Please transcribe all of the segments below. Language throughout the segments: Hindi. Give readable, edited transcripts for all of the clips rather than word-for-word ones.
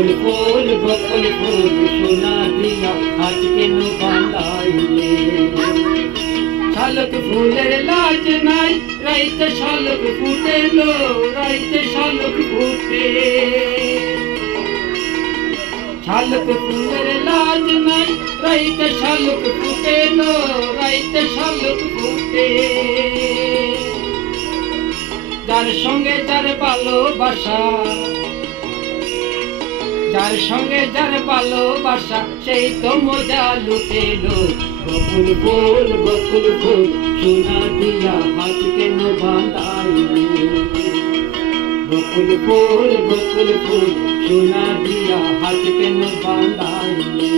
बकुल फूल सोना दिया हाथ के नु बांधाइले शालक फूलेर लाज नाई राइते शालक फूटे लो राइते शालक फूटे शालक फूलेर लाज नाई राइते शालक फूटे लो राइते शालक फूटे जार संगे जार भालोबासा जार संगे जार भालोबासा सेई तो मजा लुटेलो बकुल फूल सोना दिया हाथ के नो बांधाइले बकुल फूल सोना दिया हाथ के नो बांधाइले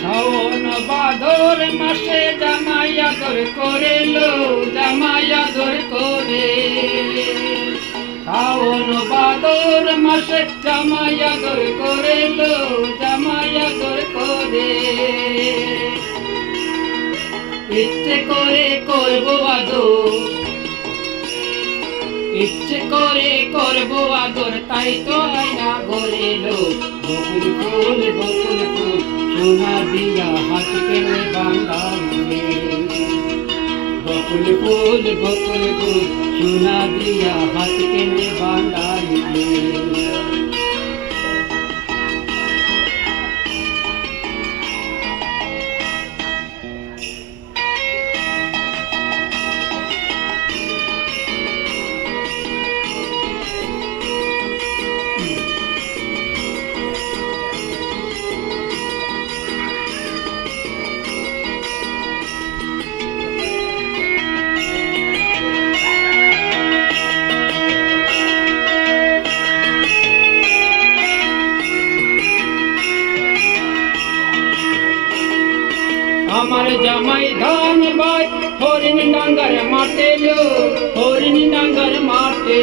শাওন ভাদর মাসে জামাই আদর করে লো জামাই আদর করে শাওন ভাদর মাসে জামাই আদর করে লো জামাই আদর করে ইচ্ছে করে করব আদর ইচ্ছে করে করব আদর তাই তো আয়না গড়েলো বকুল ফুল सोना दिया हाथ के में बांधाइले बकुल फूल सोना दिया हाथ के में बांधाइले আমার জামাই ধান বাই হরিণ ডাঙ্গার মাঠে লো হরিণ ডাঙ্গার মাঠে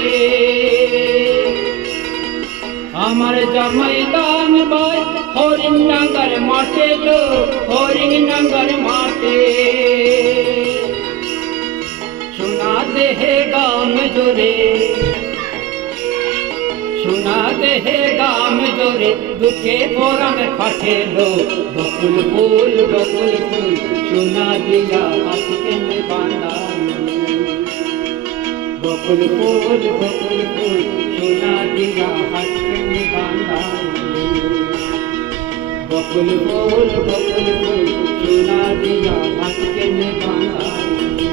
আমার জামাই ধান বাই হরিণ ডাঙ্গার মাঠে লো হরিণ ডাঙ্গার মাঠে সোনা দেহে গাম জোরে সোনা দেহে গাম জোরে দুঃখে পরাণ ফাটেলো बकुल फूल सोना दिया हाथ के में बांधाइले बकुल फूल सोना दिया हाथ के में बांधाइले बकुल फूल सोना दिया हाथ के में बांधाइले